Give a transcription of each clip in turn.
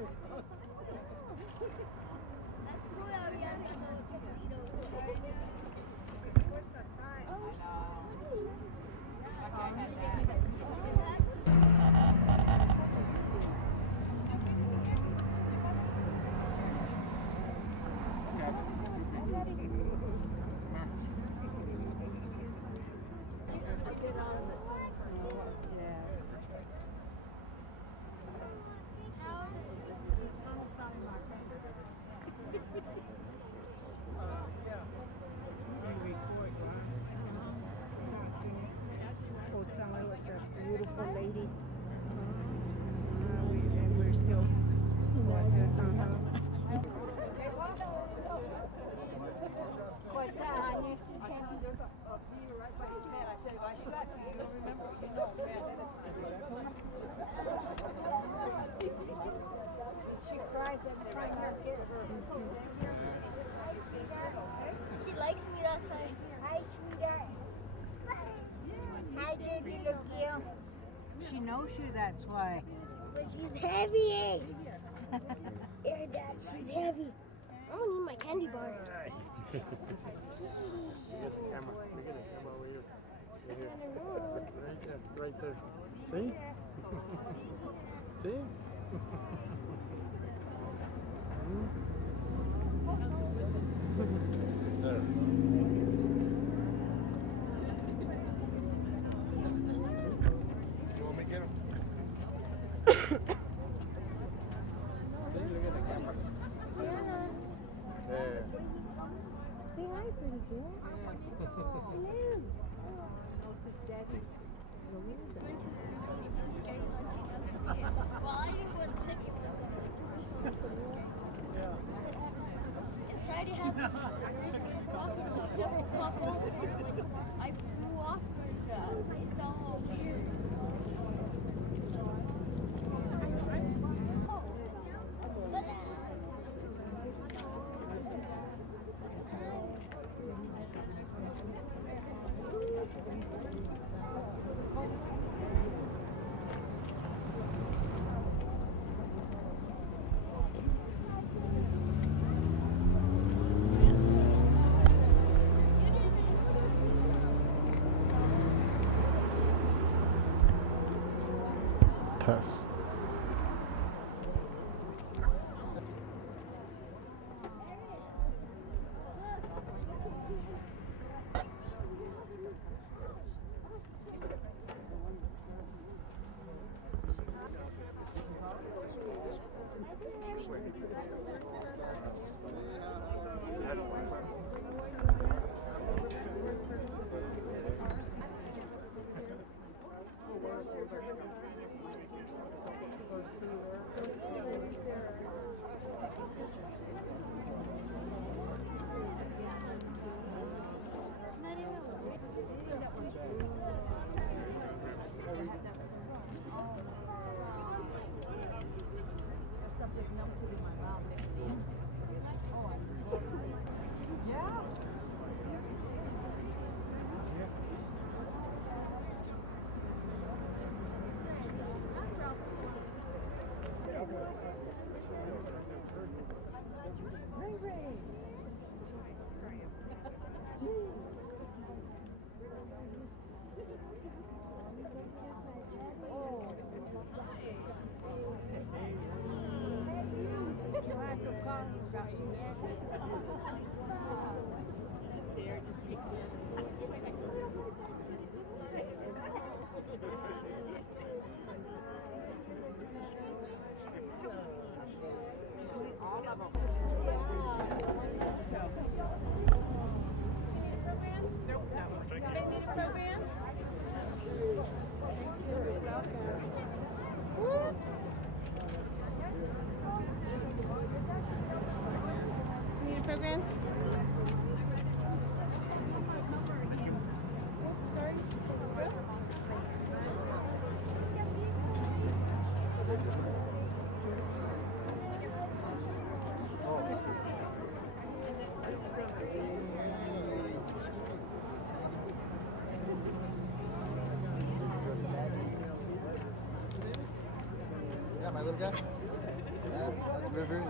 cool how he has a little tuxedo. What's the time? Oh, beautiful lady. And we're still What time, honey? I told him there's a beaver right by his head. I said, if I slap you, you'll remember, you know, she cries every time I get her. she likes me, that's why. Hi, sweetheart. Hi, baby, look you. She knows you, that's why. But she's heavy. Here, Dad, she's heavy. I don't need my candy bar. You get the camera. Look at it. Come over here. Right there. See? See? There. You want me to get him? Look at the camera. There. Say hi, pretty girl. Hello. Too scary, Martinez. Well, I didn't go in the city, but the first one was too scary. Inside you have this stuff will pop off, and I flew off, and it's all weird. Test. Program? Rivers.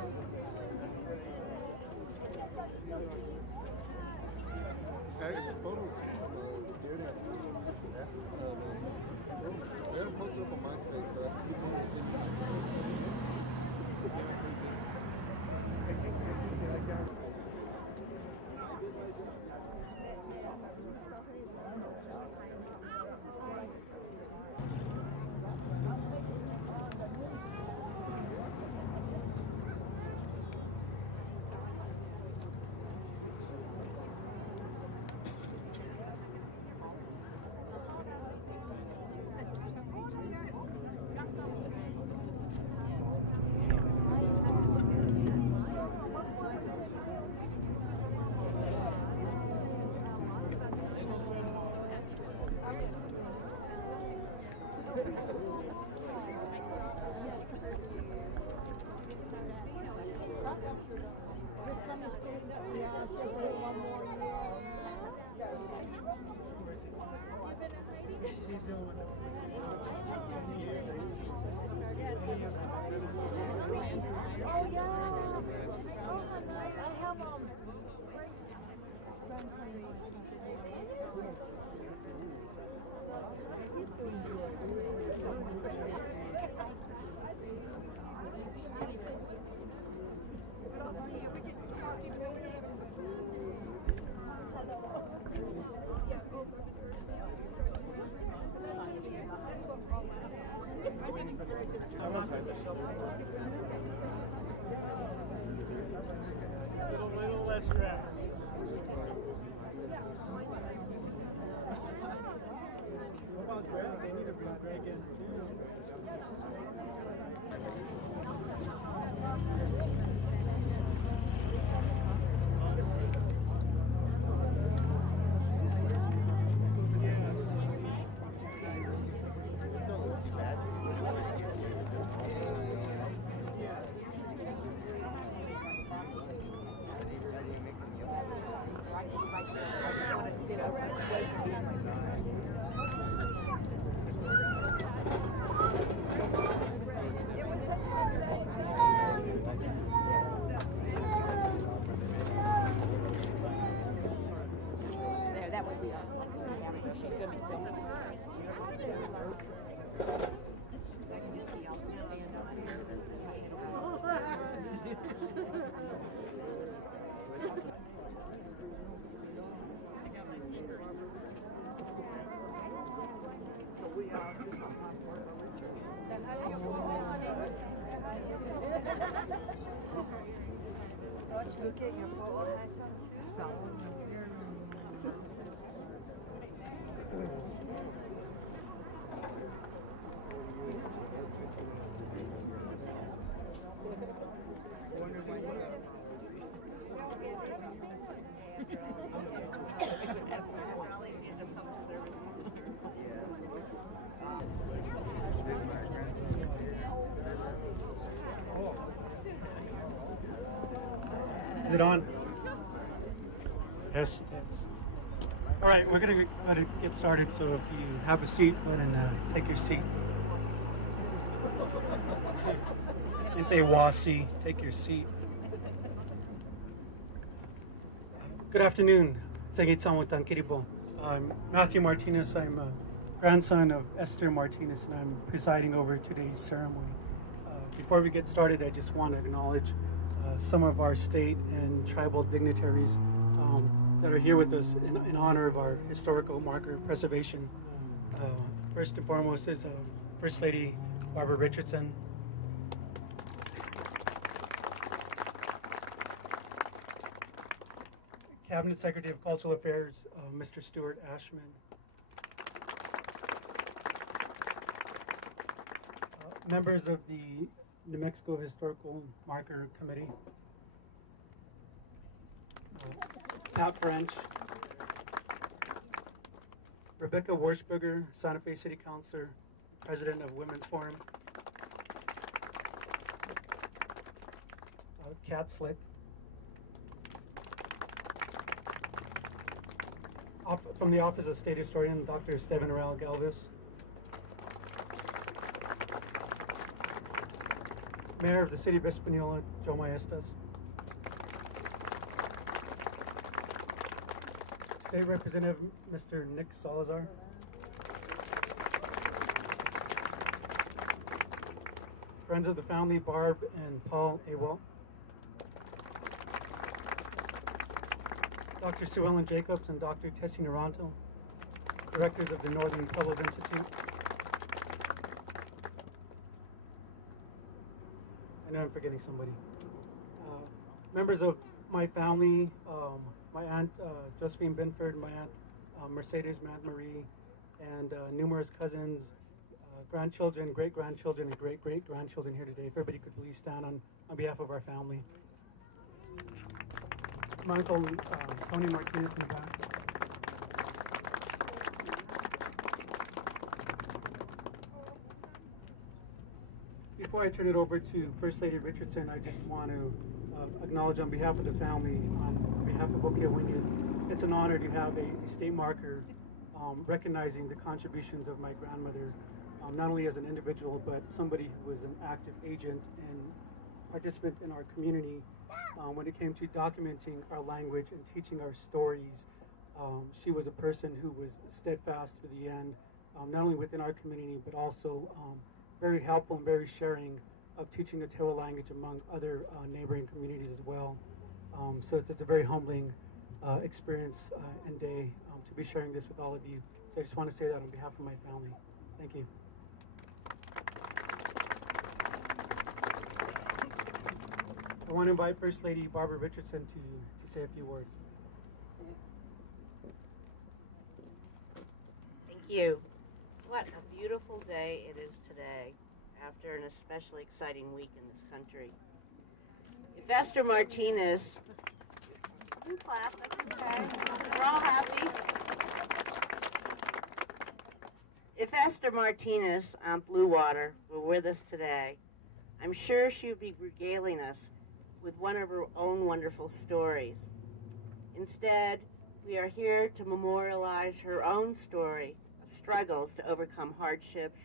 It's a photo. They haven't posted up on MySpace, but I keep on seeing Little less grass. What about Greg? They need to bring Greg in too. Get your photo has some Is it on? Yes, yes. All right, we're going to get started, so if you have a seat, go ahead and take your seat. It's a wasi. Take your seat. Good afternoon. I'm Matthew Martinez. I'm a grandson of Esther Martinez, and I'm presiding over today's ceremony. Before we get started, I just want to acknowledge some of our state and tribal dignitaries that are here with us in honor of our historical marker preservation. First and foremost is First Lady Barbara Richardson. Cabinet Secretary of Cultural Affairs, Mr. Stuart Ashman. Members of the New Mexico Historical Marker Committee. Pat French. Rebecca Warshberger, Santa Fe City Councilor, President of Women's Forum. Kat Slick. From the Office of State Historian, Dr. Steven Raul Galvis. Mayor of the City of Hispaniola, Joe Maestas. State Representative, Mr. Nick Salazar. Friends of the family, Barb and Paul Awell. Dr. Sue Ellen Jacobs and Dr. Tessie Naranto, directors of the Northern Pueblos Institute. I know I'm forgetting somebody. Members of my family, my aunt Josephine Binford, my aunt Mercedes, my aunt Marie, and numerous cousins, grandchildren, great-grandchildren, and great-great-grandchildren here today. If everybody could please stand on behalf of our family. My uncle Tony Martinez in the back. Before I turn it over to First Lady Richardson, I just want to acknowledge on behalf of the family, on behalf of Okewinge, it's an honor to have a state marker recognizing the contributions of my grandmother, not only as an individual, but somebody who was an active agent and participant in our community when it came to documenting our language and teaching our stories. She was a person who was steadfast to the end, not only within our community, but also very helpful and very sharing of teaching the Tewa language among other neighboring communities as well. So it's a very humbling experience and day to be sharing this with all of you. So I just want to say that on behalf of my family. Thank you. I want to invite First Lady Barbara Richardson to say a few words. Thank you. What a beautiful day it is today, after an especially exciting week in this country. If Esther Martinez, you clap, that's okay. We're all happy. If Esther Martinez on Blue Water were with us today, I'm sure she would be regaling us with one of her own wonderful stories. Instead, we are here to memorialize her own story of struggles to overcome hardships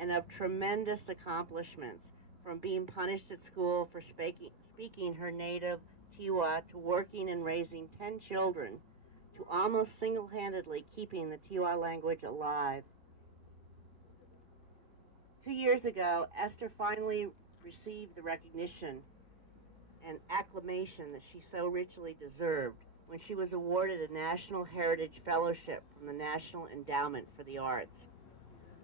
and of tremendous accomplishments, from being punished at school for speaking her native Tiwa to working and raising 10 children to almost single-handedly keeping the Tiwa language alive. 2 years ago, Esther finally received the recognition and acclamation that she so richly deserved when she was awarded a National Heritage Fellowship from the National Endowment for the Arts.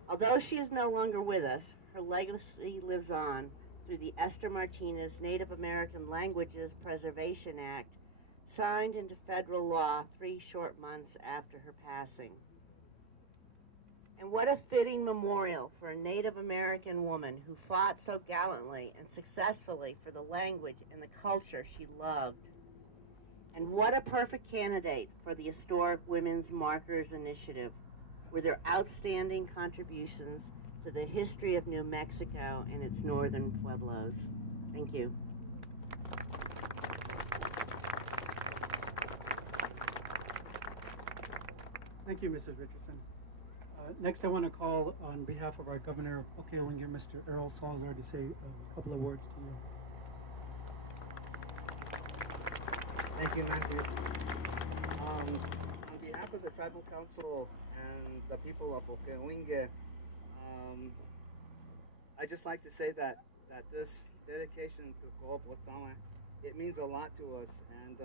Although she is no longer with us, her legacy lives on through the Esther Martinez Native American Languages Preservation Act, signed into federal law 3 short months after her passing. And what a fitting memorial for a Native American woman who fought so gallantly and successfully for the language and the culture she loved. And what a perfect candidate for the Historic Women's Markers Initiative, with their outstanding contributions to the history of New Mexico and its northern pueblos. Thank you. Thank you, Mrs. Richardson. Next, I want to call on behalf of our Governor of Okewinge, Mr. Earl Salazar, to say a couple of words to you. Thank you, Matthew. On behalf of the Tribal Council and the people of Okewinge, I'd just like to say that this dedication to Ko'op Watsama, it means a lot to us, and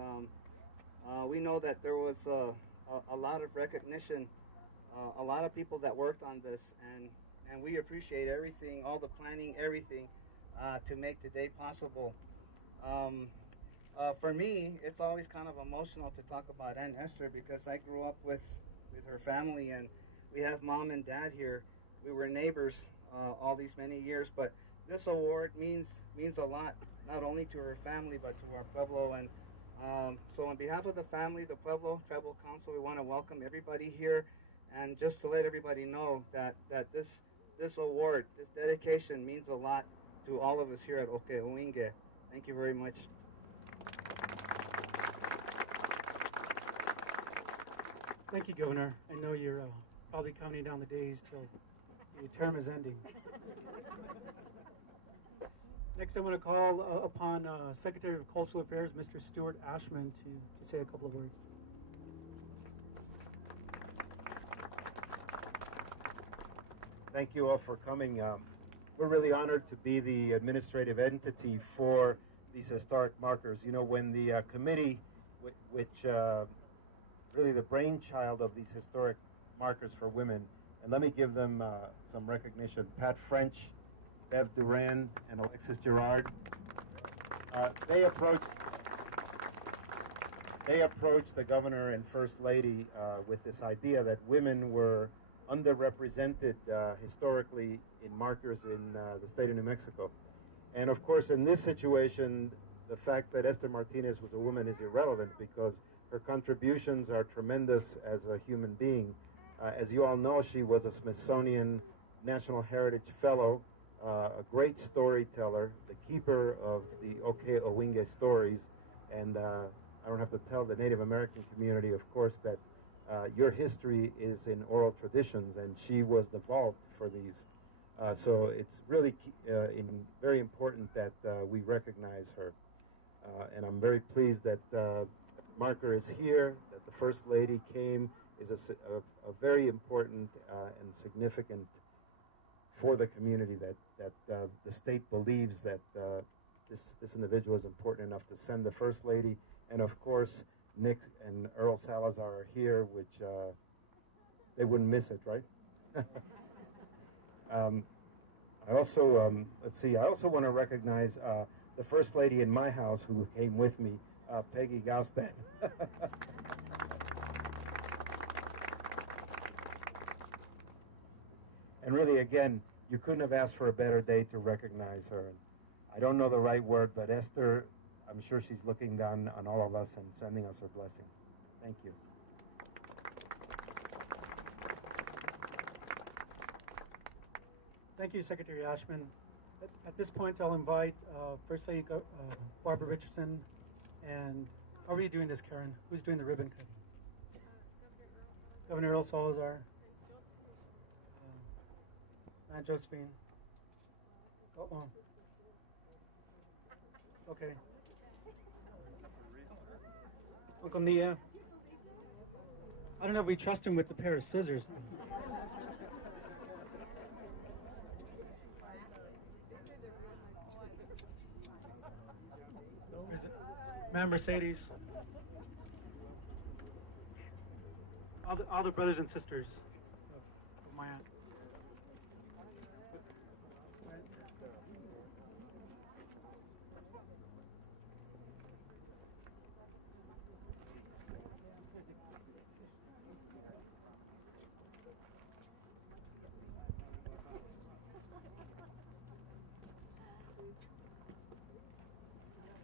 we know that there was a lot of recognition, a lot of people that worked on this, and we appreciate everything, all the planning, everything to make today possible. For me, it's always kind of emotional to talk about Aunt Esther because I grew up with her family, and we have mom and dad here. We were neighbors all these many years, but this award means a lot, not only to her family, but to our pueblo. And so on behalf of the family, the Pueblo Tribal Council, we want to welcome everybody here, and just to let everybody know that this award, this dedication means a lot to all of us here at Okewinge. Thank you very much. Thank you, Governor. I know you're probably counting down the days till your term is ending. Next, I want to call upon Secretary of Cultural Affairs, Mr. Stuart Ashman, to say a couple of words. Thank you all for coming. We're really honored to be the administrative entity for these historic markers. You know, when the committee, which really the brainchild of these historic markers for women, and let me give them some recognition. Pat French, Bev Duran, and Alexis Gerard. They approached the governor and first lady with this idea that women were underrepresented historically in markers in the state of New Mexico. And of course, in this situation, the fact that Esther Martinez was a woman is irrelevant because her contributions are tremendous as a human being. As you all know, she was a Smithsonian National Heritage Fellow, a great storyteller, the keeper of the Oke Owinge stories, and I don't have to tell the Native American community, of course, that your history is in oral traditions, and she was the vault for these. So it's really very important that we recognize her. And I'm very pleased that marker is here, that the First Lady came, is a very important and significant for the community that the state believes that this individual is important enough to send the First Lady. And of course, Nick and Earl Salazar are here, which they wouldn't miss it, right? I also, let's see, I also want to recognize the First Lady in my house who came with me, Peggy Gaustad. And really, again, you couldn't have asked for a better day to recognize her. I don't know the right word, but Esther, I'm sure she's looking down on all of us and sending us her blessings. Thank you. Thank you, Secretary Ashman. At this point, I'll invite First Lady Barbara Richardson and, how are you doing this, Karen? Who's doing the ribbon cutting? Governor Earl Salazar. Aunt Josephine. Oh. Okay. Uncle Nia. I don't know if we trust him with the pair of scissors. Ma'am Mercedes. All the brothers and sisters of my aunt.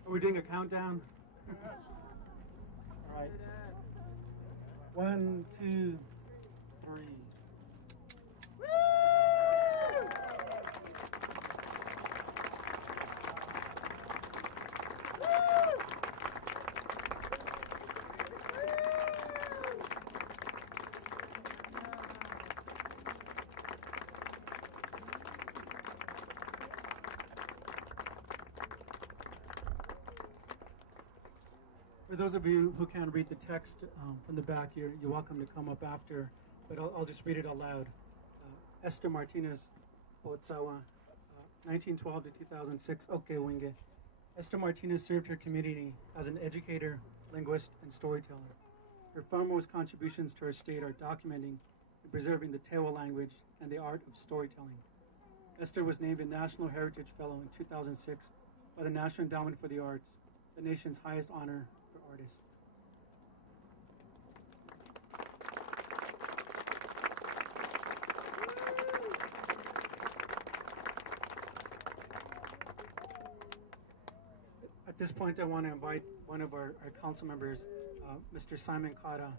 Are we doing a countdown? All right. 1, 2, 3. For those of you who can't read the text from the back, you're welcome to come up after, but I'll just read it aloud. Esther Martinez, Ozawa, 1912 to 2006, Oke Owinge. Esther Martinez served her community as an educator, linguist, and storyteller. Her foremost contributions to her state are documenting and preserving the Tewa language and the art of storytelling. Esther was named a National Heritage Fellow in 2006 by the National Endowment for the Arts, the nation's highest honor for artists. At this point, I want to invite one of our council members, Mr. Simon Cotta,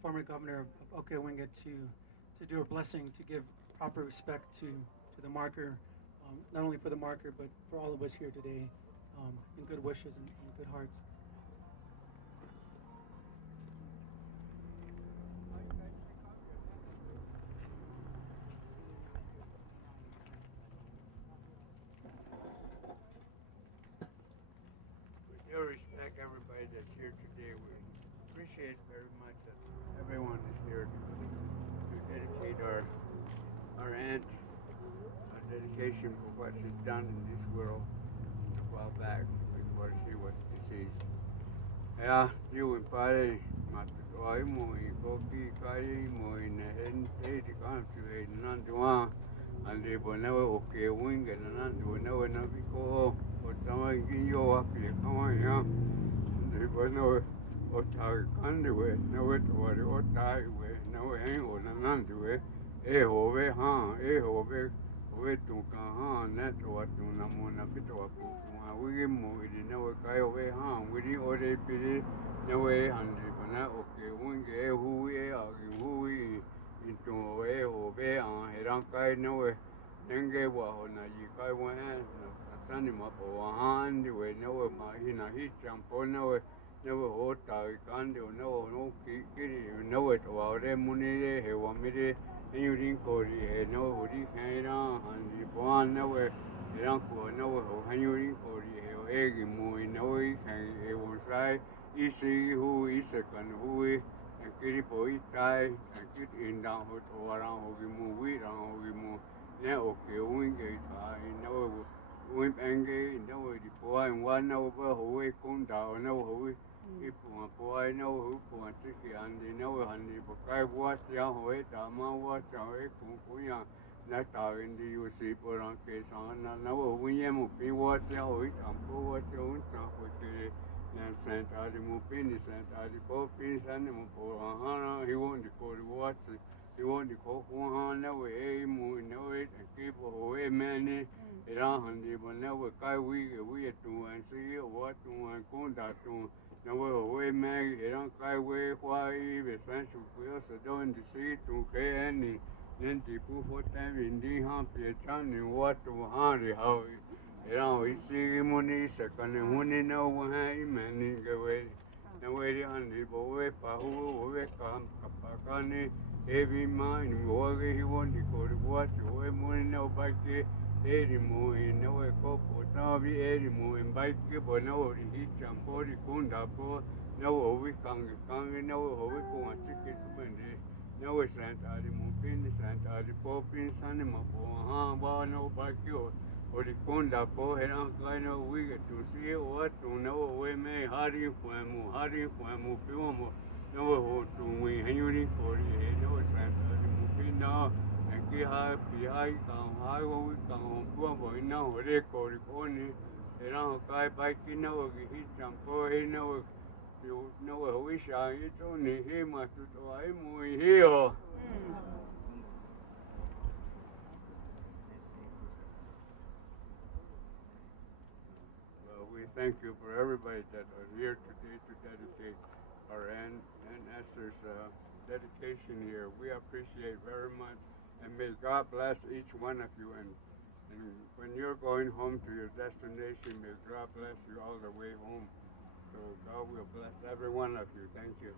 former governor of Oke Owinge, to do a blessing to give proper respect to the marker, not only for the marker, but for all of us here today, in good wishes and good hearts. that's here today. We appreciate very much that everyone is here to dedicate our aunt, our dedication for what she's done in this world a while back before she was deceased. Yeah, you and Padre, Matuai, Moy, Koki, Kai, Moy, and Tate, Country, Nantua, and they were never okay, wing and Nandu, never Navico, or someone give you up here, come on, yeah. They were no Otai Kandiway, no it or Otai way, no hang on Nandu, Ehove, huh, Ehove, Wetuka, net or to Namona Pito. We moved in our guy away home. We didn't order pity, no way, and okay, we get who we are, who we into away or bear on Herankai, no way. Then gave one on a Yikai one hand, send him up or hand, way, no, my heat jump or no, never hot, I can't do no kitty, know it, or them money, he want me there, and you didn't go there, no, what he can on, and you born nowhere. Uncle, no, when you record egg movie, no, and it was I, easy who is a can who and kitty boy tie, and get in down or around who move, around who move. Now, okay, wing it, I know, wimp angry, no, the boy, and one over who come down, no, who if one boy, no, who for a ticket, and they know, and the guy watch young, wait, I'm watch away, Kuya. Not in the UC for on case on now we am be what tell it and go what you own with the and sent out the moving sent out the copies and for he won't call what he won't call one no way moving no it and keep away many around the but never kai we to and see what to and contact to no way mag around kai way why essential for us don't see to any. Then people for time in the happy channel what to hurry how we see money second and when no one many away. No way on the boy, Pahu, come, Kapakani, heavy mind, what he wanted to go to watch away money no bike, anymore, no way, copo, Tavi, anymore, and bike, but no, he jump for the Kunda, no, we can't, no, we go and ticket to no, we sent out the moving, sent out the popping, animal, no bike, or the Kunda, and kind of we get to see what to know, we may hurry for Piumo, no, to we hanging for the no sent out the moving now, and get behind, I will come home, no, record only, and I'll bike, no, he jump for he know. You know, I wish it's only him. I'm here. Well, we thank you for everybody that are here today to dedicate our Aunt Esther's dedication here. We appreciate very much, and may God bless each one of you. And when you're going home to your destination, may God bless you all the way home. So God will bless every one of you. Thank you.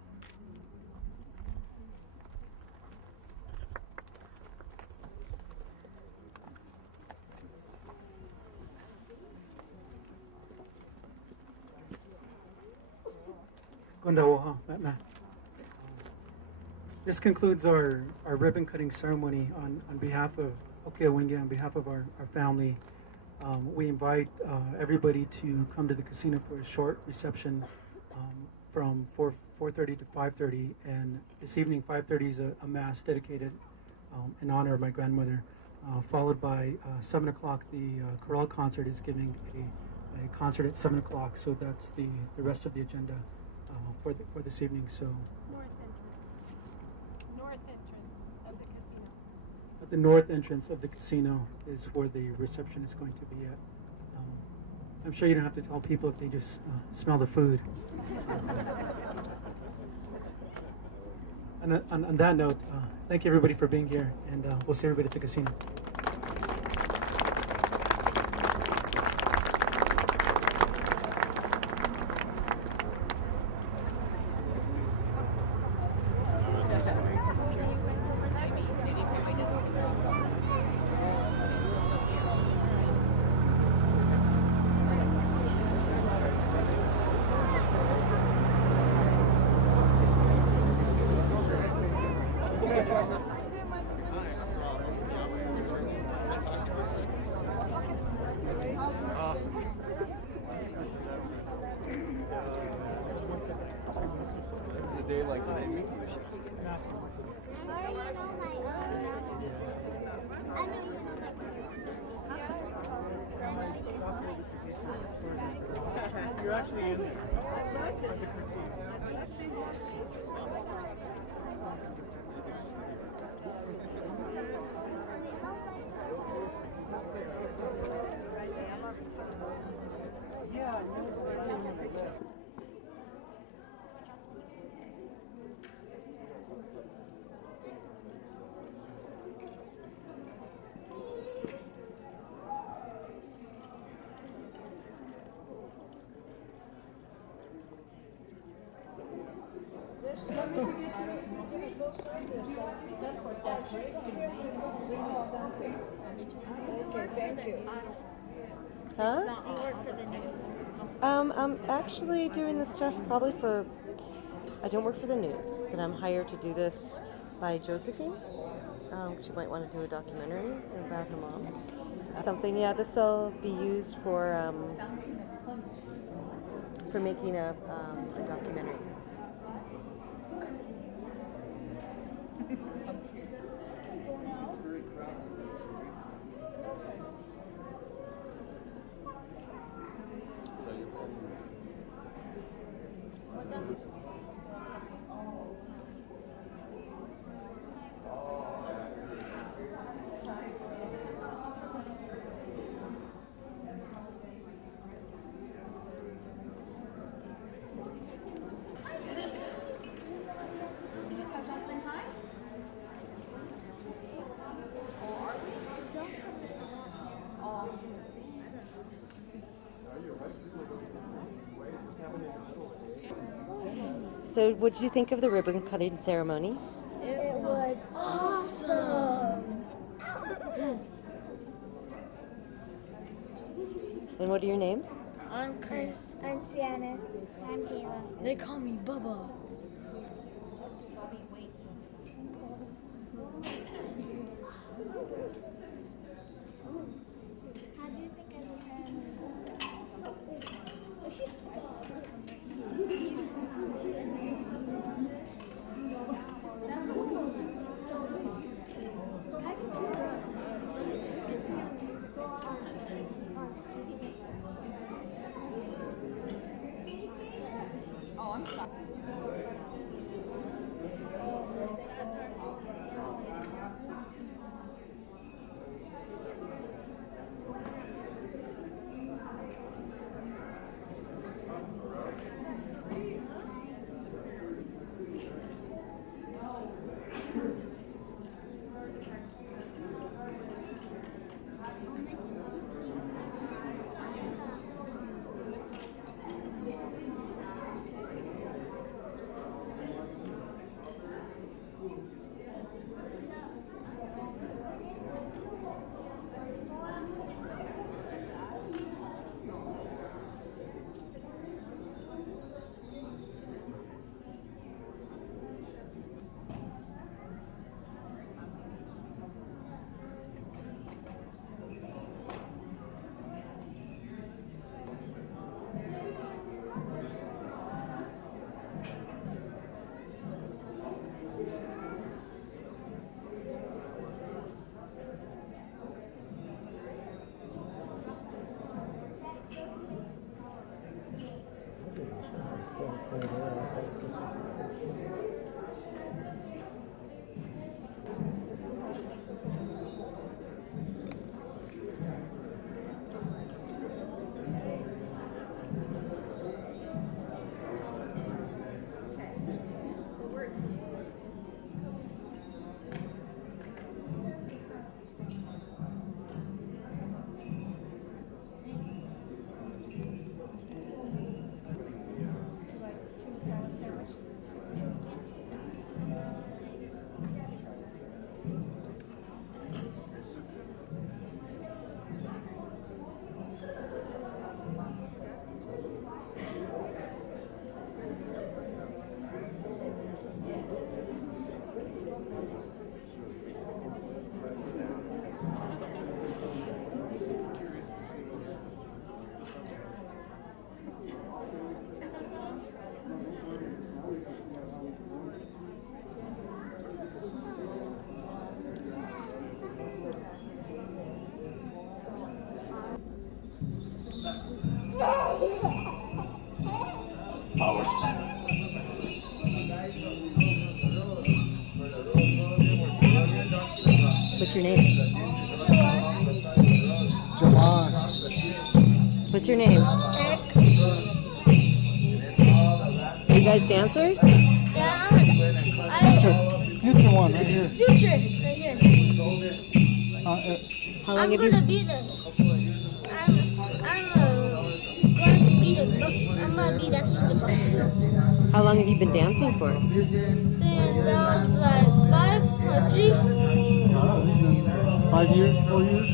This concludes our ribbon cutting ceremony on behalf of Okeawinga, on behalf of our family. We invite everybody to come to the casino for a short reception from 4:30 to 5:30, and this evening 5:30 is a mass dedicated in honor of my grandmother, followed by 7 o'clock. The chorale concert is giving a concert at 7 o'clock, so that's the rest of the agenda for this evening. So the north entrance of the casino is where the reception is going to be at. I'm sure you don't have to tell people if they just smell the food. And on that note, thank you everybody for being here, and we'll see everybody at the casino. day like today makes me You're actually in there as a critique. Yeah, Huh? Do you work for the news? I'm actually doing this stuff probably for. I don't work for the news, but I'm hired to do this by Josephine. She might want to do a documentary about her mom. Something, yeah. This will be used for making a documentary. So, what did you think of the ribbon cutting ceremony? It was awesome. And what are your names? I'm Chris. I'm Sienna. I'm Kayla. They call me Bubba. How do you think I look? power slam. What's your name? Jawan. What's your name? Eric. Are you guys dancers? Yeah, Future one, right here. future, right here. How long I'm have you? gonna be this. I'm going to be the. I'm gonna be dancing the most. How long have you been dancing for? Since I was like 5 or 3. It's been 5 years, 4 years.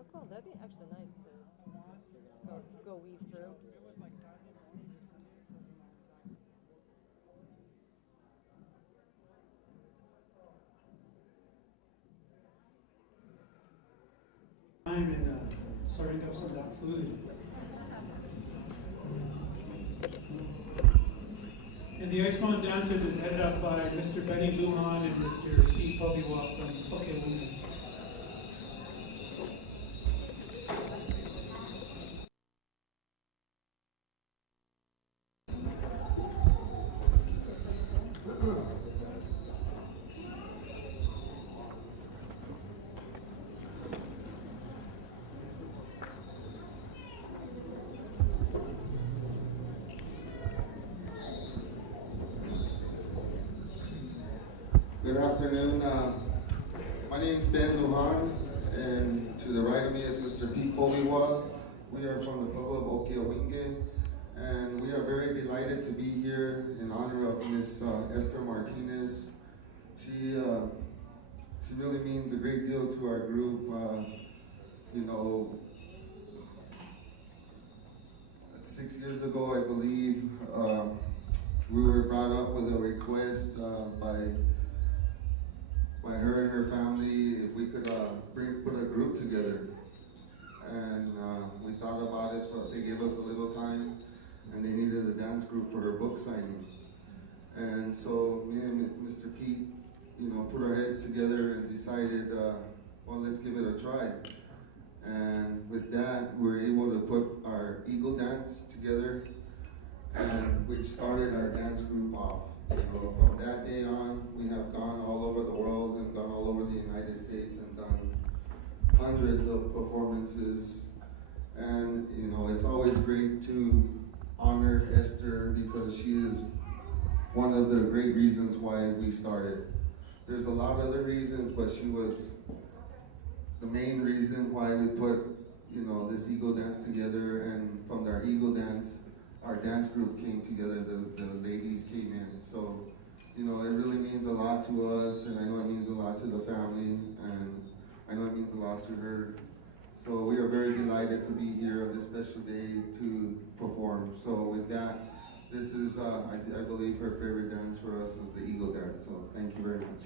Oh, cool. That'd be actually nice to go weave through. Time and serving up some of that food. And the Icemountain Dancers is headed up by Mr. Benny Lujan and Mr. Pete Pobiwa from Pokemon. Good afternoon. My name is Ben Lujan, and to the right of me is Mr. Pete Pobiwa. We are from the Pueblo of Okiawinge, and we are very delighted to be here in honor of Miss Esther Martinez. She really means a great deal to our group. You know, 6 years ago, I believe, we were brought up with a request by her and her family if we could put a group together. And we thought about it, so they gave us a little time, and they needed a dance group for her book signing. And so me and Mr. Pete, you know, put our heads together and decided, well, let's give it a try. And with that, we were able to put our Eagle Dance together, and which started our dance group off. You know, from that day on, we have gone all over the world and gone all over the United States and done hundreds of performances. And you know, it's always great to honor Esther because she is one of the great reasons why we started. There's a lot of other reasons, but she was the main reason why we put, you know, this Eagle Dance together. And from our Eagle Dance, our dance group came together, the ladies came in. So, you know, it really means a lot to us, and I know it means a lot to the family, and I know it means a lot to her. So we are very delighted to be here on this special day to perform. So with that, this is, I believe her favorite dance for us is the Eagle Dance. So thank you very much.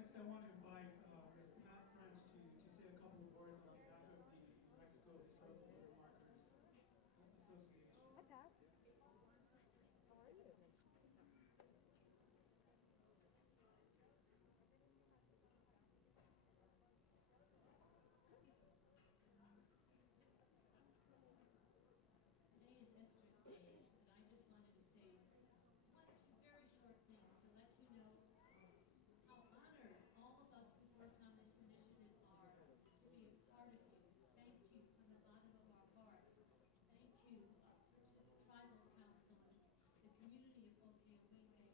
Next, I want to invite Ms. Pat French to say a couple of words on behalf of the New Mexico Historical Markers Association. Hi, Pat. How are you? Today is Esther's Day, and I just wanted to say one or two very short things to let you know how honored all of us who worked on this initiative are to be a part of you. Thank you from the bottom of our hearts. Thank you to the Tribal Council and the community of Okewewee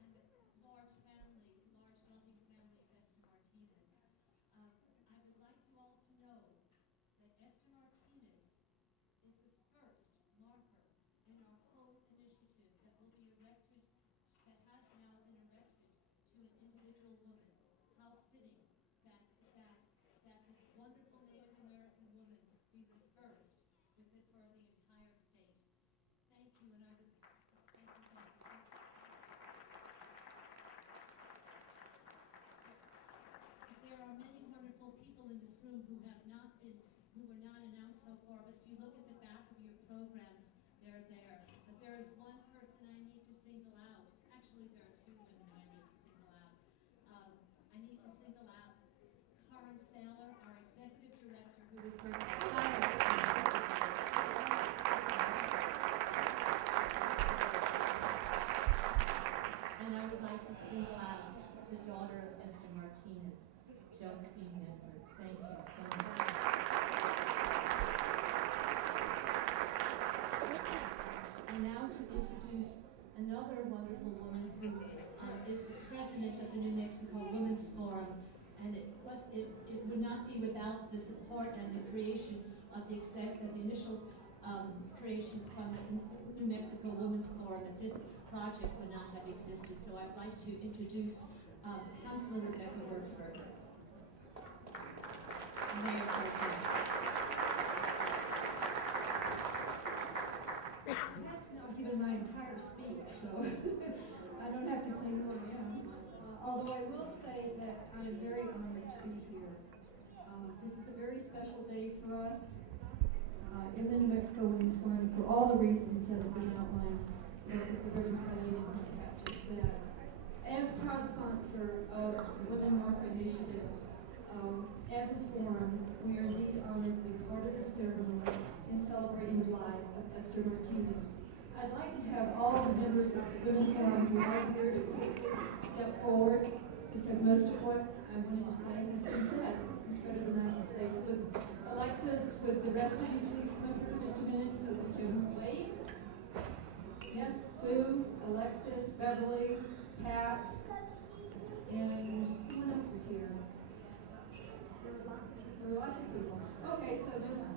and the large family, large loving family of Esther Martinez. I would like you all to know that Esther Martinez is the first marker in our whole initiative that will be erected, that has now been erected to an individual woman. How fitting that this wonderful Native American woman be the first with it for the entire state. Thank you, and I would thank you. There are many wonderful people in this room who were not announced so far, but if you look at the back of your programs, they're there. But there is one person I need to single out. Actually, there are two women I need to single out. I need to single out Karen Saylor, our executive director, who is working and I would like to single out the daughter of Esther Martinez, Josephine Medford. Thank you so much. And now to introduce another wonderful woman who is the president of the New Mexico Women's Forum, and it would not be without the support and the creation of the initial creation from the New Mexico Women's Forum that this project would not have existed. So I'd like to introduce Councilor Rebecca Wurzberger. Mayor Pro Tem. Pat's now given my entire speech, so I don't have to say who I am. Although I will say that I am very honored to be here. This is a very special day for us in the New Mexico Women's Forum for all the reasons that have been outlined as the Reverend Kelly and Pat just said. As proud sponsor of the Women Marker Initiative, as a forum, we are indeed honored to be part of this ceremony in celebrating the life of Esther Martinez. I'd like to have all the members of the Women Forum who are here to step forward, because most of what I wanted to say has been said. Much better than I can say. So Alexis, would the rest of you please come up here for just a minute so that we can wave? Yes, Sue, Alexis, Beverly, Pat, and someone else was here. There were lots of people. Okay, so just,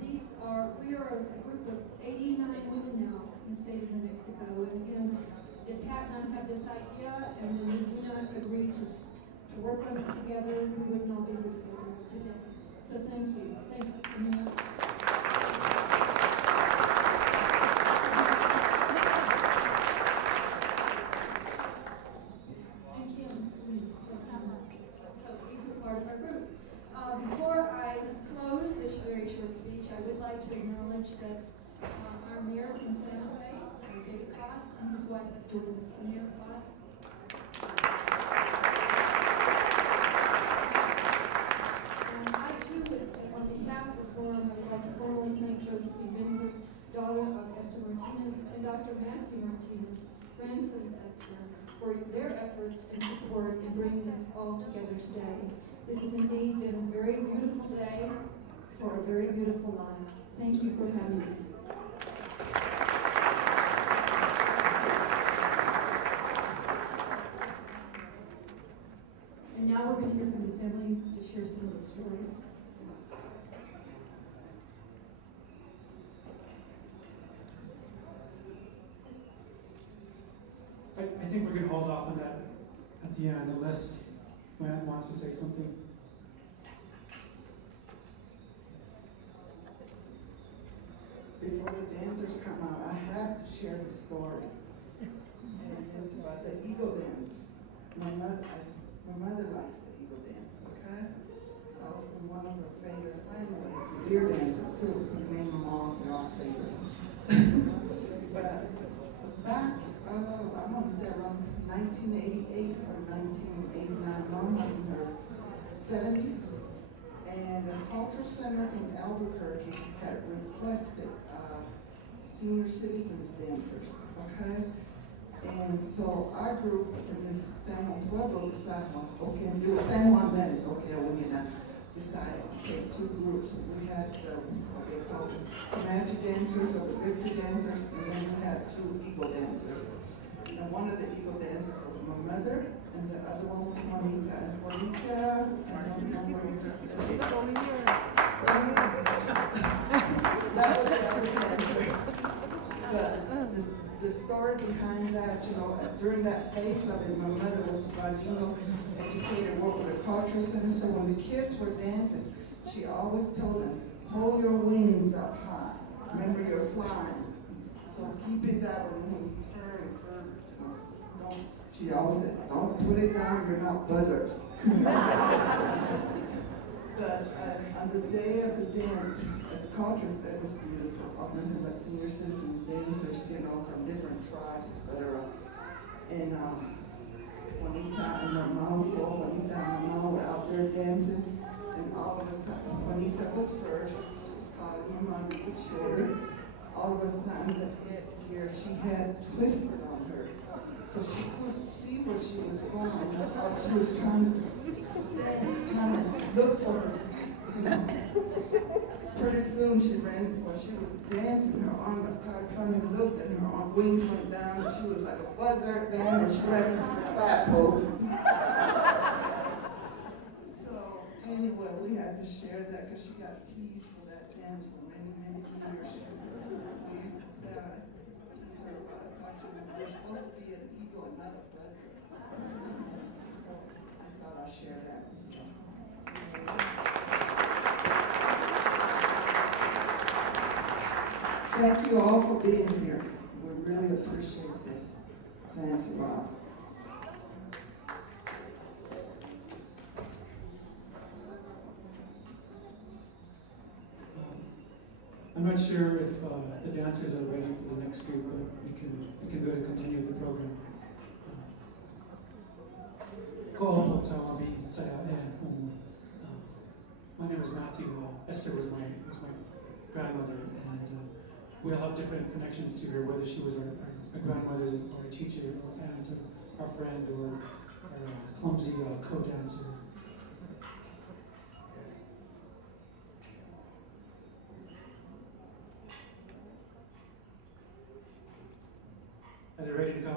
we are a group of 89 women now in the state of New Mexico. And again, did Pat not have this idea and then we not agree to work on it together, we wouldn't all be here today. So thank you. Thanks for coming up. Before I close this very short speech, I would like to acknowledge that everyone during the senior class. And I too, on behalf of the forum, I would like to formally thank Josephine Binford, daughter of Esther Martinez, and Dr. Matthew Martinez, grandson of Esther, for their efforts and support in bringing this all together today. This has indeed been a very beautiful day for a very beautiful life. Thank you for having us. And now we're going to hear from the family to share some of the stories. I think we're going to hold off on that at the end, unless Matt wants to say something. Before the dancers come out, I have to share the story. And it's about the eagle dance. My mother likes the eagle dance, okay? So I was one of her favorites. Anyway, the deer dances too. You name them all, they're all favorites. But back, I want to say around 1988 or 1989, Mom was in her 70s, and the Cultural Center in Albuquerque had requested senior citizens dancers, okay? And so our group in the San Juan Pueblo decided, well, okay, and do San Juan then, it's okay, we decided to take two groups. We had what they called the Comanche dancers or the victory dancers, and then we had two eagle dancers. And one of the eagle dancers was my mother, and the other one was Juanita. And Juanita, I don't remember what she said. That was the other dancer. But the story behind that, you know, during that phase of it, my mother was about, you know, educated, worked with a cultural center. So when the kids were dancing, she always told them, hold your wings up high. Remember, you're flying. So keep it that way when you turn and curve. She always said, don't put it down, you're not buzzards. But on the day of the dance, at the culture, that was beautiful. Nothing but senior citizens dancers, you know, from different tribes, etc. And Juanita and her mom, Juanita and her mom were out there dancing, and all of a sudden, Juanita was first, she was taller, my mother was shorter. All of a sudden, the head here, she had twisted on her. So she couldn't see where she was going. She was trying to dance, trying to look for her feet, you know. Pretty soon she ran, well, she was dancing, her arm got tired, trying to look, and her wings went down, and she was like a buzzard then, and she ran into the flagpole. So, anyway, we had to share that because she got teased for that dance for many, many years. We used to say, I tease her about it, you're supposed to be an eagle and not a buzzard. So, I thought I'd share that with you. Thank you all for being here. We really appreciate this. Thanks a lot. I'm not sure if the dancers are ready for the next group, but we can go to continue the program. My name is Matthew. Esther was my grandmother, and we all have different connections to her, whether she was our grandmother or a teacher or aunt or our friend or our clumsy co-dancer. Are they ready to go?